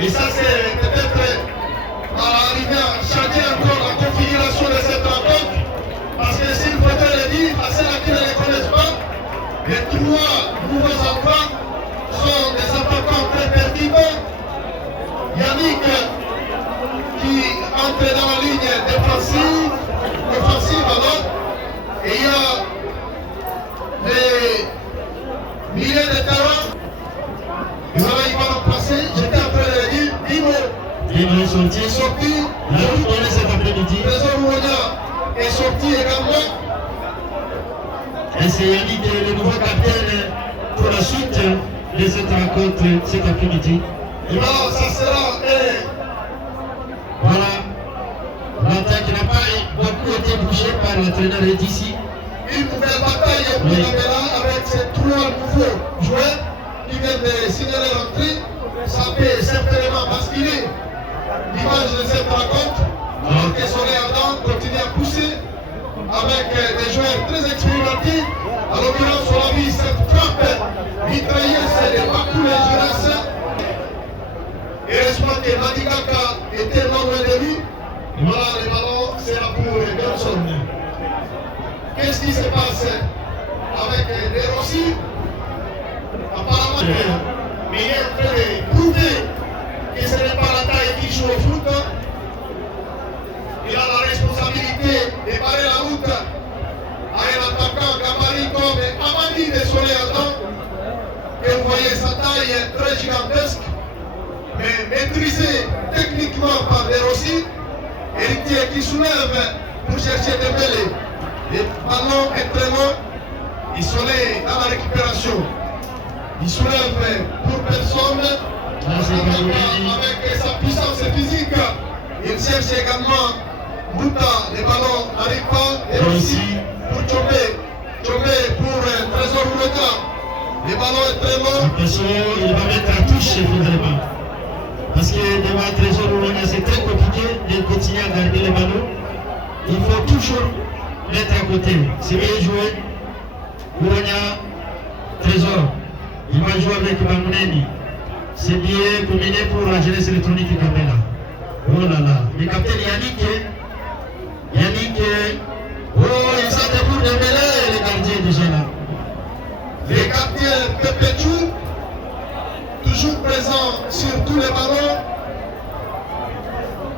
Et ça, c'est peut-être à l'arrivée à Chadier entrer dans la ligne défensive, offensive alors. Et il y a les milieux de terrain. Et voilà, il va remplacer. J'étais en train de le dire, Dimo est sorti. Il a tout donné cet après-midi. Trésor Ouona est sorti également. Et c'est Yannick, le nouveau capitaine, pour la suite de cette rencontre cet après-midi. Et voilà, ça sera Voilà. L'attaque n'a pas beaucoup été bougée par l'entraîneur d'ici. une nouvelle bataille pour Gambela avec ces trois nouveaux joueurs qui viennent de signaler l'entrée. Ça peut certainement basculer l'image de cette rencontre. Alors que Soleil Ardent continue à pousser avec des joueurs très expérimentés. À l'occurrence, on a vu cette frappe mitrailleuse de Bakou et Giras. Heureusement que Madigaka était non loin de lui. Voilà, le ballon sera pour Benson. Qu'est-ce qui se passe avec les Rossi? Apparemment, mais il est en train de prouver que ce n'est pas la taille qui joue au foot. Il a la responsabilité de barrer la route à un attaquant gabarit comme Amadi de Soleil Ardent. Et vous voyez sa taille très gigantesque, mais maîtrisée techniquement par les Rossi. Héritier qui soulève pour chercher Dembélé. Le ballon est très long. Il Soleil dans la récupération. Il soulève pour personne. Avec sa puissance physique. Il cherche également Bouta. Le ballon n'arrive pas. Et aussi pour Tchomé. Tchomé pour Trésor Ouona. Le ballon est très long. Attention, il va mettre à touche, finalement. Parce que devant Trésor Ouona, c'est très compliqué de continuer à garder le ballon. Il faut toujours mettre à côté. C'est bien joué. Ouona, Trésor. Il va jouer avec Mamouneni. C'est bien combiné pour la jeunesse électronique Gambela. Oh là là. Le capitaine Yannick. Oh, il s'est pour Dembélé, les gardiens déjà là. Les gardiens Pepechou, toujours présent sur tous les ballons.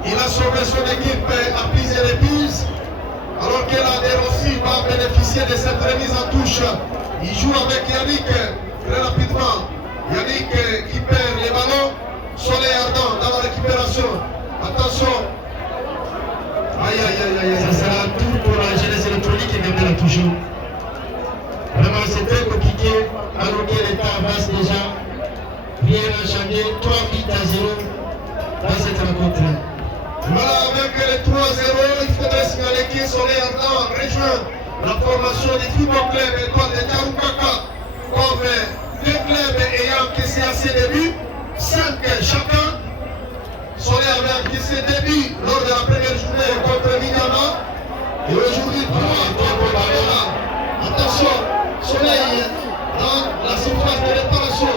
Il a sauvé son équipe à plusieurs reprises. Alors que la Rossi va bénéficier de cette remise en touche. Il joue avec Yannick très rapidement. Yannick qui perd les ballons. Soleil Ardent dans la récupération. Attention. Aïe aïe aïe aïe. Ça sera tout pour la jeunesse électronique et Gambela toujours. Vraiment, c'est très compliqué alors que l'État avance déjà. Rien n'a changé, 3 buts à 0 dans cette rencontre. Voilà, avec les 3-0, il faudrait signaler que Soleil Ardent rejoint la formation du football club étoile de Djaroukaka comme deux clubs ayant encaissé assez de buts, 5 chacun. Soleil avait encaissé 2 buts lors de la première journée contre Mignana. Et aujourd'hui, 3 pour Gambela. Attention, Soleil dans la surface de réparation.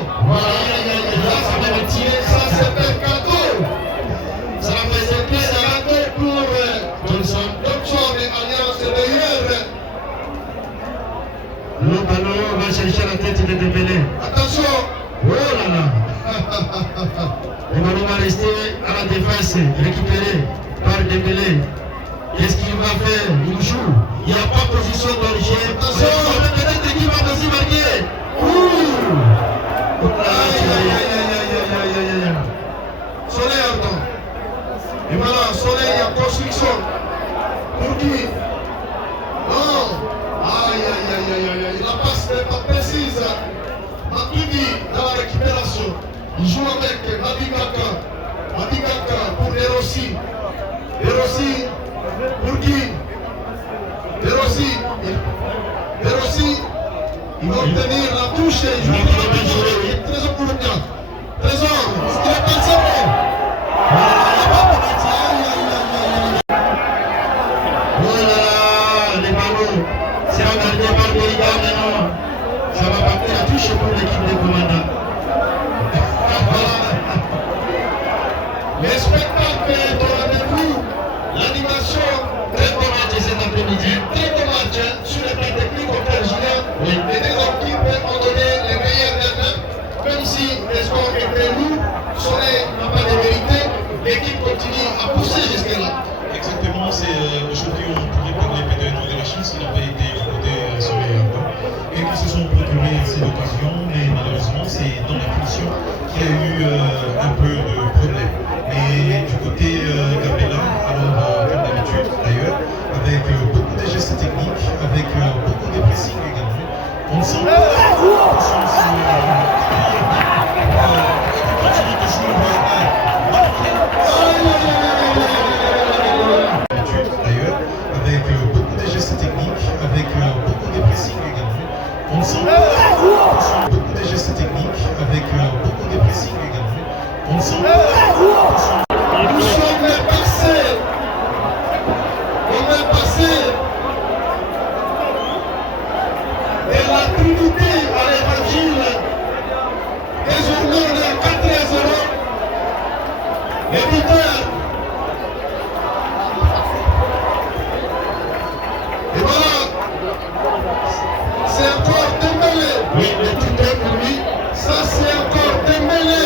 Ça c'est un cadeau. Ça fait un cadeau pour Johnson et Alliance Meilleure. Le ballon va chercher la tête de Dembélé. Attention. Oh là là. Le ballon va rester à la défense, récupéré par Dembélé. Qu'est-ce qu'il va faire? Il joue. Il n'y a pas de position d'origine. Attention. Peut-être qu'il va aussi marquer. Soleil Ardent. Et voilà, Soleil en construction. Pour qui? Non. Aïe aïe aïe aïe aïe aïe. La passe n'est pas précise. Matuidi dans la récupération. Il joue avec Madigaka. Madigaka pour Derossi. Derossi pour qui? Derossi. Derossi. Il va obtenir la touche et il joue pour la touche. Trésor pour le bien. Trésor, ce qu'il est passé. Voilà, les ballons. C'est regardé par Boliga maintenant. Ça va partir la touche pour l'équipe des commandants. Le spectacle est au rendez-vous. L'animation, Très bon match cet après-midi. très bon match sur le plan technique au Père Julien. Oui. Les deux équipes ont donné les meilleurs d'elles-mêmes. Même si le score était lourd, Soleil n'a pas de vérité. L'équipe continue à pousser jusqu'à est là. Exactement, c'est aujourd'hui on pourrait parler peut-être de la chance qui n'avait été du côté Soleil Ardent et qui se sont procurés assez d'occasions, mais malheureusement c'est dans la punition qu'il y a eu un peu de problème. Mais du côté Gambella, alors comme d'habitude d'ailleurs, avec beaucoup de gestes techniques, avec beaucoup de pressing également, on sent que continue de jouer d'ailleurs, avec beaucoup de gestes techniques, avec beaucoup de pressing également. On sent beaucoup de gestes techniques, avec beaucoup de pressing également. On sent nous sommes passés, on est passé de la Trinité à l'Évangile. Désormais, on est à 4-0. Les buteurs. Et voilà, c'est encore Dembélé. Oui, le tuteur pour lui. Ça, c'est encore Dembélé.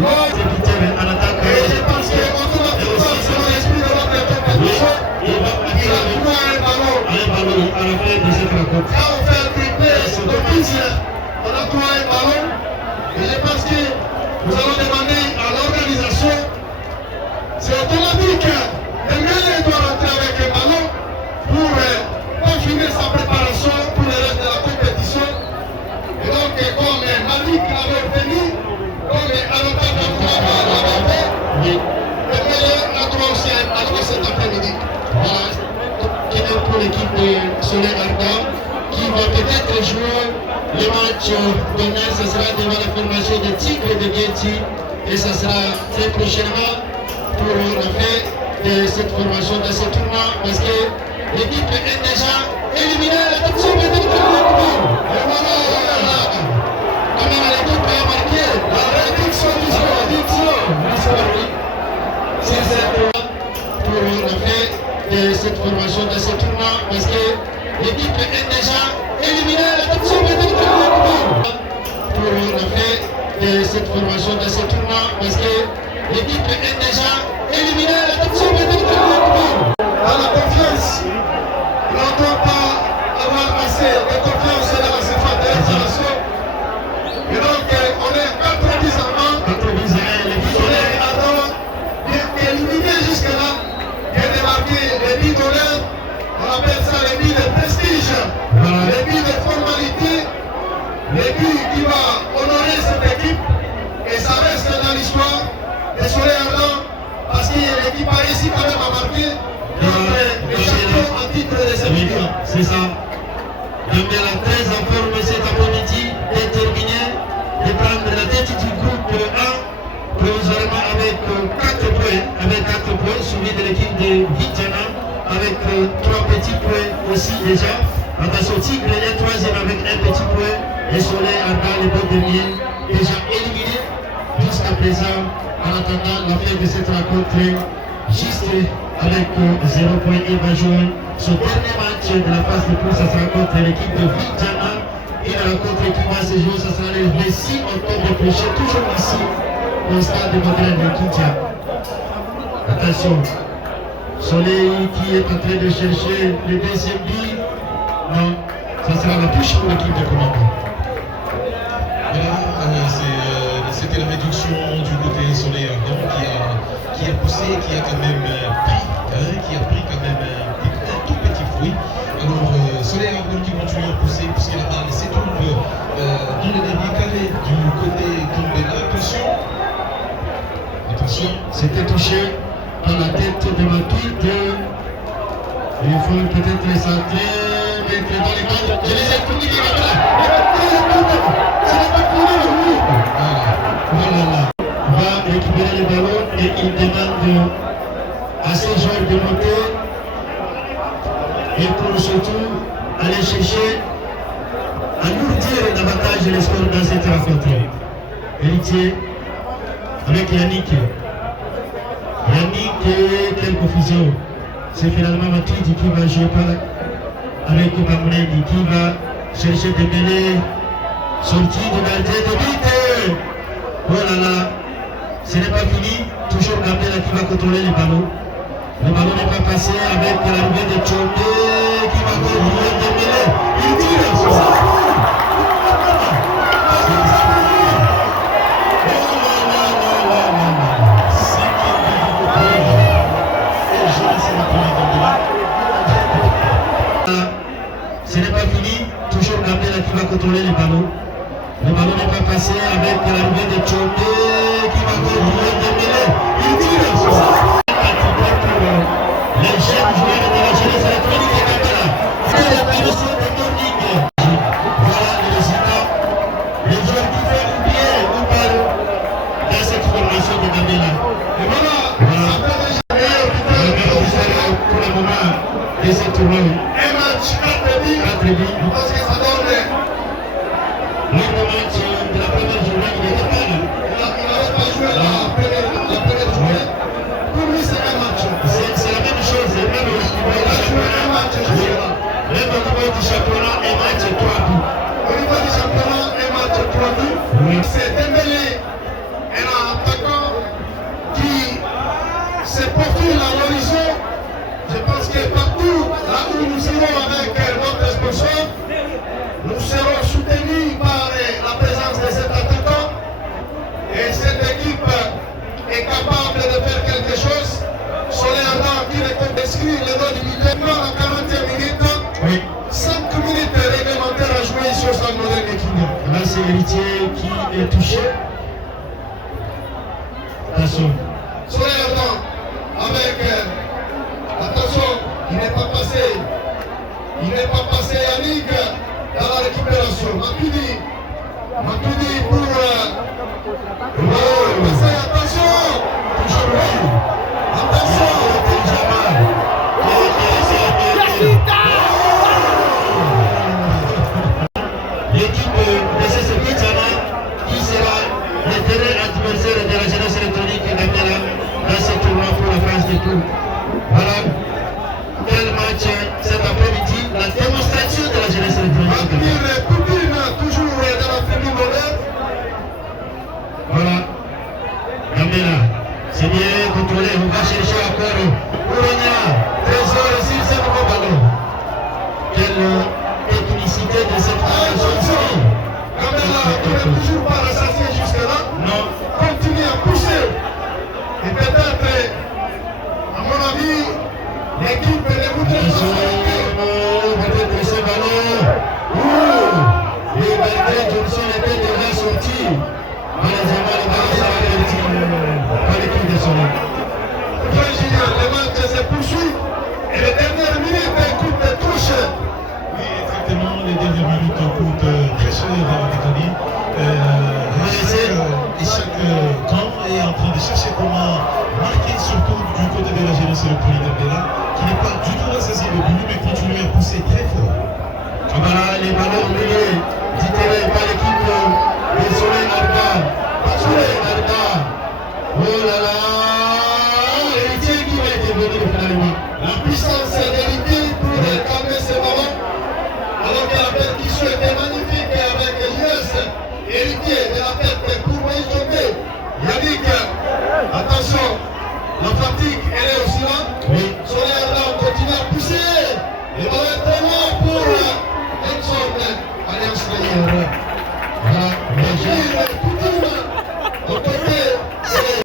C'est buteur en attaque. Et je pense qu'automatiquement, selon l'esprit de notre compétition, Il va il a droit à un ballon. un ballon à la fin de cette rencontre. Quand on fait un triplé de 10, on a droit à un ballon. Et je pense que nous allons demander à l'organisation, c'est automatique. Dembélé doit rentrer avec un ballon pour confirmer sa préparation pour le reste de la compétition. Et donc, comme Malik l'avait obtenu, comme Aloka Kamoura l'avait fait, Dembélé a droit aussi à un ballon cet après-midi. Voilà, qui est pour l'équipe de Soleil Ardent, qui va peut-être jouer le match demain. Ce sera devant la formation de Tigre de Guetti et ce sera très prochainement pour la fin de cette formation, de ce tournoi, parce que l'équipe est déjà éliminée. La toute est et voilà, quand même l'équipe a marqué la réduction du score. C'est ça pour la fin de cette formation, de ce tournoi, parce que l'équipe est déjà éliminée. La toute pour la fin de cette formation, de ce tournoi, parce que l'équipe est déjà éliminée. La toute Dans la confiance, on ne doit pas avoir assez de confiance dans la surface de l'installation. Et donc, on est 4-10 avant. Soleil Ardent, bien éliminé jusque-là, vient de marquer les billes d'honneur. On appelle ça les billes de prestige, les billes de formalité, les billes qui va honorer cette équipe. Et ça reste dans l'histoire de Soleil Ardent, parce que l'équipe a réussi quand même à marquer. Les champions en titre de cette Oui, équipe. c'est ça. Gambella très en forme cet après-midi, déterminé de prendre la tête du groupe 1, provisoirement avec 4 points, suivi de l'équipe de Vitana avec 3 petits points aussi déjà. Attention, Tigre est troisième avec un petit point et Soleil Ardent, les deux derniers, déjà éliminés jusqu'à présent en attendant la fin de cette rencontre, juste avec 0 point. Il va jouer son dernier match de la phase de poule. Ça sera contre l'équipe de Vitana. Et la rencontre qui va se jouer, ça sera le 6 octobre prochain, toujours ici au stade de Modèle de Kintia. Attention, Soleil qui est en train de chercher le deuxième but. Non, ça sera la touche pour l'équipe de Colombie. Voilà, c'était la réduction du côté Soleil Ardent qui a poussé, qui a quand même pris quand même un tout petit fruit. Alors Soleil Ardent qui continue à pousser puisque la balle se trouve dans le dernier carré du côté Gambella. Attention, C'était touché par la tête de Maquille. Il faut peut-être les centrer, mettre dans les cadres. Je les ai tournés qui va là. Ce n'est pas pour nous. Voilà. Il va récupérer le ballon et il demande à ses joueurs de monter et pour surtout aller chercher, alourdir davantage les scores dans cette rencontre. Héritier avec Yannick. Quelle confusion. C'est finalement Matuidi qui va jouer avec Bamounedi qui va chercher des mêlées. Sortie du gardien de but. Oh là là. ce n'est pas fini. Toujours Gambela qui va contrôler les ballons. Le ballon n'est pas passé avec l'arrivée de Tchomé qui va contrôler Dembélé. Il tire sur ça. Ce n'est pas fini. Toujours Gambela qui va contrôler les ballons. Le ballon n'est pas passé avec l'arrivée de Tchomé qui va contrôler Dembélé. Il tire sur ça. Les jeunes joueurs de la jeunesse électronique de Gambela. C'est la permission de morning. Voilà le résultat. Les joueurs qui font oublier ou pas dans cette formation de Gambela. Et voilà. Pour le moment de ce tournoi. Un match 4 buts. Je pense que ça donne. Lors du match de la première journée, il n'était pas là. Il n'avait pas joué la première journée. Pour lui, c'est un match. C'est la même chose. Même au niveau Il a joué un match jusque-là. Même au niveau du championnat, un match 3 buts. Au niveau du championnat, un match 3 buts. Oui. C'est Dembélé, un attaquant qui se profile à l'horizon. Je pense que partout, là où nous irons avec notre sponsor, nous serons soutenus par la présence de cet attaquant. Et cette équipe est capable de faire quelque chose. Soleil Ardent qui est inscrit le nom du milieu à 41 minutes. Oui. 5 minutes réglementaires à jouer sur sa modèle King. Là, c'est l'héritier qui est touché. Attention. Soleil Ardent avec. Attention, il n'est pas passé. Il n'est pas passé Yannick dans la récupération. Matuidi pour. Passer, attention. Toujours lui. Attention. L'équipe de CCP Tchana qui sera le terrain adversaire de la jeunesse électronique Gambela dans ce tournoi pour la phase de tour. Voilà quel match cet après-midi, la démonstration de la jeunesse électronique Gambela. Poutine, toujours dans la famille moderne. Voilà, Gambela, c'est bien contrôlé, on va chercher encore Ouronia, Trésor ici, c'est le nouveau ballon. Quelle technicité de cette Attention, Gambela, il n'est toujours pas rassasié jusque-là. Non. Continue à pousser. Et peut-être, à mon avis, l'équipe ne voudrait pas. Peut-être ce ballon. Et Bertrand Johnson était déjà sorti. Malheureusement, le ballon s'est arrêté par l'équipe de Soleil. Très génial, le match se poursuit. Et les dernières minutes, coup de touche. Oui, exactement, les dernières minutes coûtent très cher à Anthony. Et chaque camp est en train de chercher comment marquer, surtout du côté de la jeunesse électronique Gambela, qui n'est pas du tout rassasié de but, mais continue à pousser très fort. Voilà les ballons au milieu du terrain par l'équipe de Soleil Ardent. Soleil Ardent. Oh là là. Héritier qui va intervenir finalement. La puissance d'Héritier pour calmer ce ballon. Alors que la percussion était magnifique avec Jules. Héritier de la tête pour Moïse Jobé. Yannick, attention, la fatigue elle est aussi là. Oui. Soleil Ardent continue à pousser. Le ballon est très loin pour Edson Alliance Layer. Voilà, bien joué. Poutine, au côté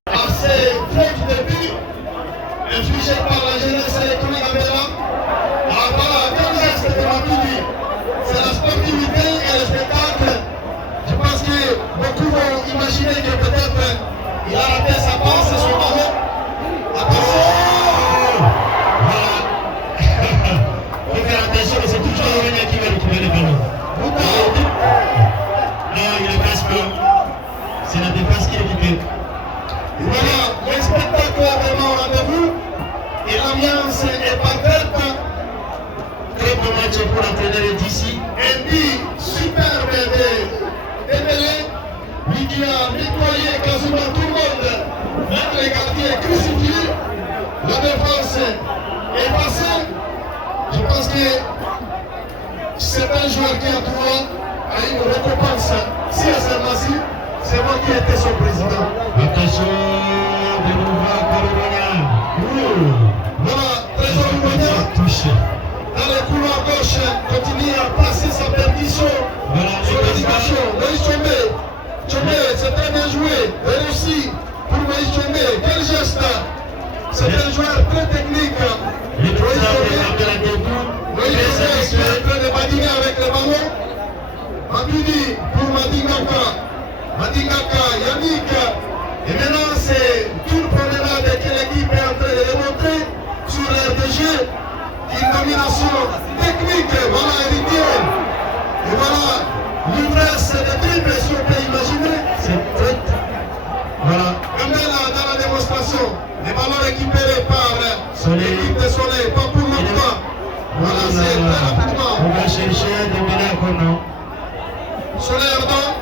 assez proche de but, infligé par la jeunesse électronique Gambela. Ah voilà, quel geste de Matuidi. C'est la sportivité et le spectacle. Je pense que beaucoup vont imaginer que peut-être il a raté sa passe et son ballon. Attention. Voilà. Faut faire attention, mais c'est toujours Ouronia qui va récupérer le ballon. Non, il ne passe pas. C'est la défense qui récupère. Voilà, le spectacle est vraiment au rendez-vous et l'ambiance est parfaite. Très bon match pour l'entraîneur d'ici. Un but superbe de Dembélé, lui qui a nettoyé quasiment tout le monde, même les gardiens crucifiés. La défense est passée. Je pense que c'est un joueur qui a droit à une récompense si elle s'est massive. C'est moi qui étais son président. Attention, de nouveau Corona. Voilà, Trésor Lumania. Touché. Dans les couloirs gauche, continue à passer sa perdition. Voilà, Sur l'animation. Moïse Chomé. Chomé, c'est très bien joué. Réussi pour Moïse Chomé. Quel geste. C'est un joueur très technique. Les présidents de la début. Moïse Chomé qui est en train de badiner avec le ballon. Mabudi pour Madingaka. Madingaka, Yannick. Et maintenant, c'est une promenade que l'équipe est en train de démontrer sur l'air de jeu. Une domination technique, voilà héritier. Et voilà l'ivresse de dribble, si on peut imaginer. C'est très. Voilà. Gambela dans la démonstration. Les ballons récupérés par l'équipe de Soleil, pas pour longtemps. Voilà, c'est très rapidement. On va chercher des médailles qu'on a. Soleil Ardent,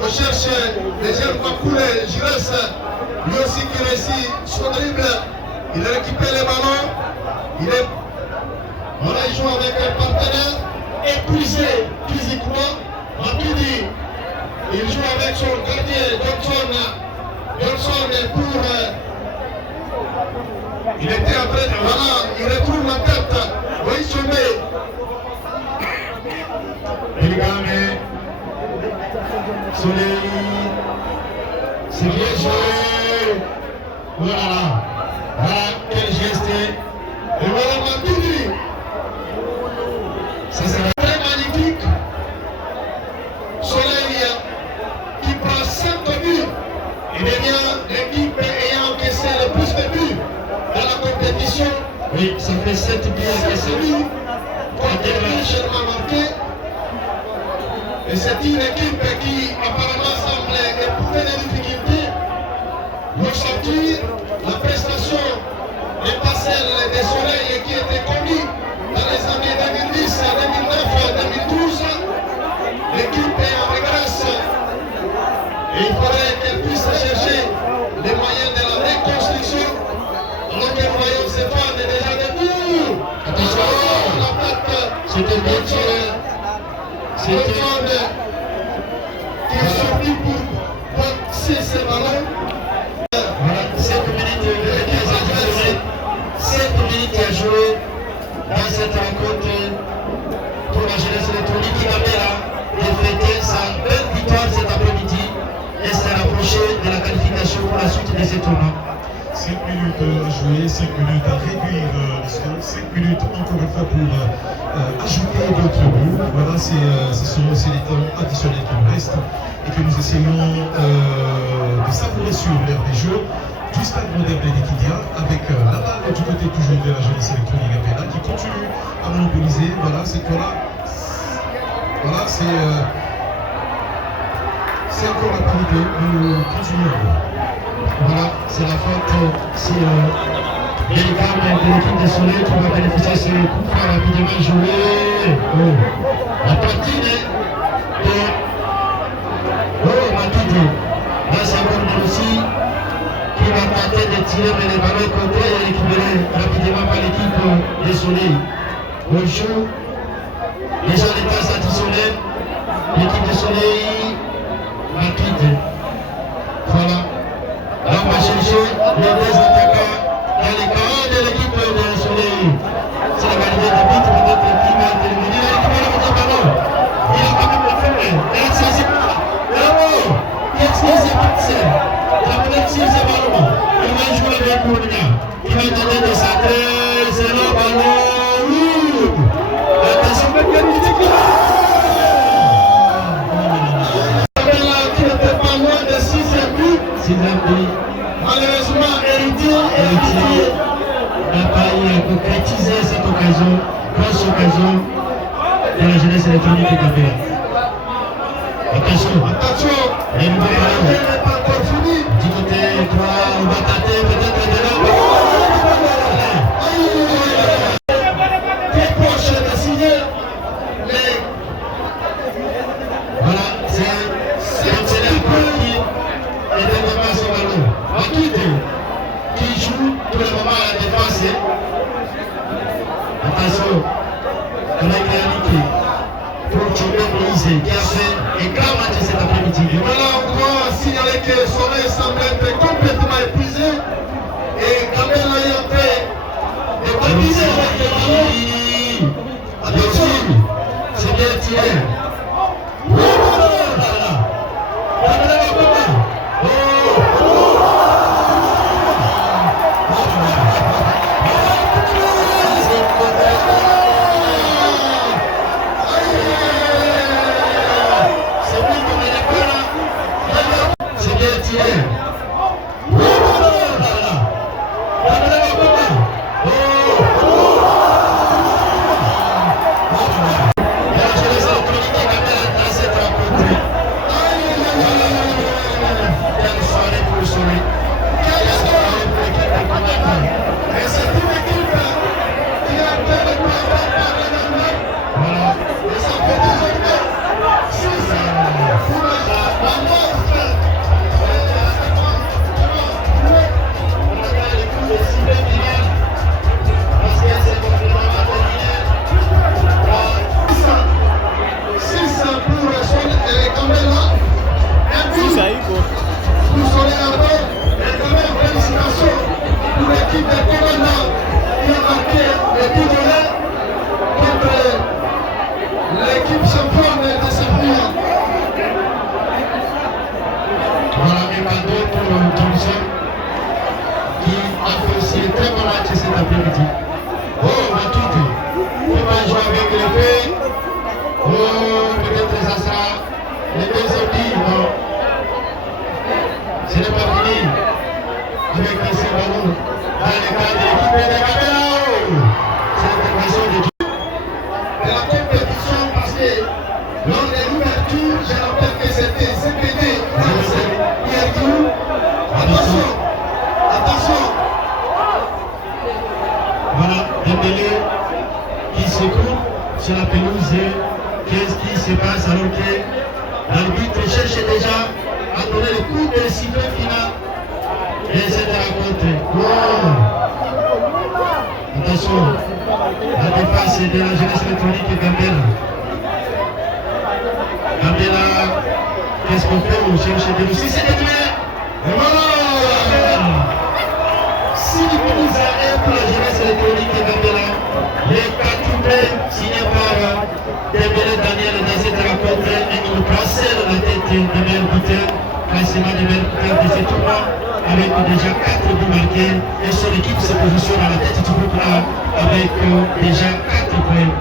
on cherche les jeunes Bakoulé, Gires, lui aussi qui réussit son dribble. Il récupère les ballons. Voilà, il joue avec un partenaire épuisé physiquement. Matuidi, il joue avec son gardien Johnson pour. Il était en train de. Voilà, il retrouve la tête. Moïse Chomé. Belgame. Soleil. C'est bien joué. Voilà. Voilà, quel geste. Et voilà Matuidi. Ça, c'est Très magnifique. Soleil qui prend 5 buts. Il devient l'équipe ayant encaissé le plus de buts dans la compétition. Oui, ça fait 7 buts à C'est lui qui est légèrement marqué. Et c'est une équipe qui apparemment semble éprouver des difficultés pour sortir. La prestation des parcelles des soleils qui était connue dans les années 2010, 2009, 2012. L'équipe est en régresse. Et il faudrait qu'elle puisse chercher les moyens de la reconstruction. Alors que nous voyons ces fans déjà debout. Attention, la tête. C'était bien tiré. C'était. Qui est sorti pour boxer ses ballons. Voilà, 7 minutes additionnelles. 7 minutes à jouer dans cette rencontre pour la jeunesse électronique qui va de fêter sa belle victoire cet après-midi et se rapprocher de la qualification pour la suite de ce tournoi. 5 minutes à jouer, 5 minutes à réduire le score, 5 minutes encore une fois pour ajouter d'autres buts. Voilà, ce sont les temps additionnels qui nous restent et que nous essayons de savourer sur l'air des jeux. Juste à demander à Bledikidia avec la balle du côté toujours de la jeunesse électronique Gambela qui continue à monopoliser. Voilà, c'est encore la parité. Nous continuons. Voilà, c'est la faute si Belgame de l'équipe de Soleil qui va bénéficier de ce coup franc rapidement joué. La partie de Matuidi. Là, c'est encore aussi qui va tenter de tirer, mais les ballons contrés et récupérés rapidement par l'équipe de Soleil. On joue déjà les passes additionnelles. L'équipe de Soleil, Matuidi. Voilà. Là, on va chercher les deux attaquants dans les camps de l'équipe de Soleil. C'est la galerie de but, peut-être qui va terminer. Il a récupéré le ballon. Il a quand même le fait. Il a saisi. Bravo. Qu'est-ce qui s'est passé? La monnaie tire ce ballon. Il va jouer avec Kournia. Il va tenter de centrer. C'est le ballon. Attention, Qui n'était pas loin de 6e but. Malheureusement, héritier n'a pas eu à concrétiser cette occasion, grosse occasion de la jeunesse électronique de Gambela. Attention, il n'est pas encore fini. du côté droit, on va tâter peut-être de là. Très proche de signer Voilà, c'est la première qui est devant son ballon. Matuidi qui joue tout le moment à la défense. Attention, on a été indiqué pour Chomé Moïse qui a fait un grand match cet après-midi. Voilà, on voit C'est l'intervention de Dieu. De la compétition parce que lors de l'ouverture, je rappelle que c'était CPD, attention, attention. Voilà, Dembélé qui se court sur la pelouse. Qu'est-ce qui se passe alors que l'arbitre cherche déjà à donner le coup de sifflet final de cette rencontre. Wow. Attention, la défense de la jeunesse électronique Gambela. Gambela, qu'est-ce qu'on fait? On cherche de l'outil, c'est détruit. Et voilà! 6 buts à 1 pour la jeunesse électronique Gambela. Les 4 doublés signés par Dembélé Daniel dans cette rencontre et il place la tête des meilleurs buteurs, classement des meilleurs buteurs de ce tournoi avec déjà 4 buts marqués et son équipe se positionne à la tête du groupe là avec déjà 4 points.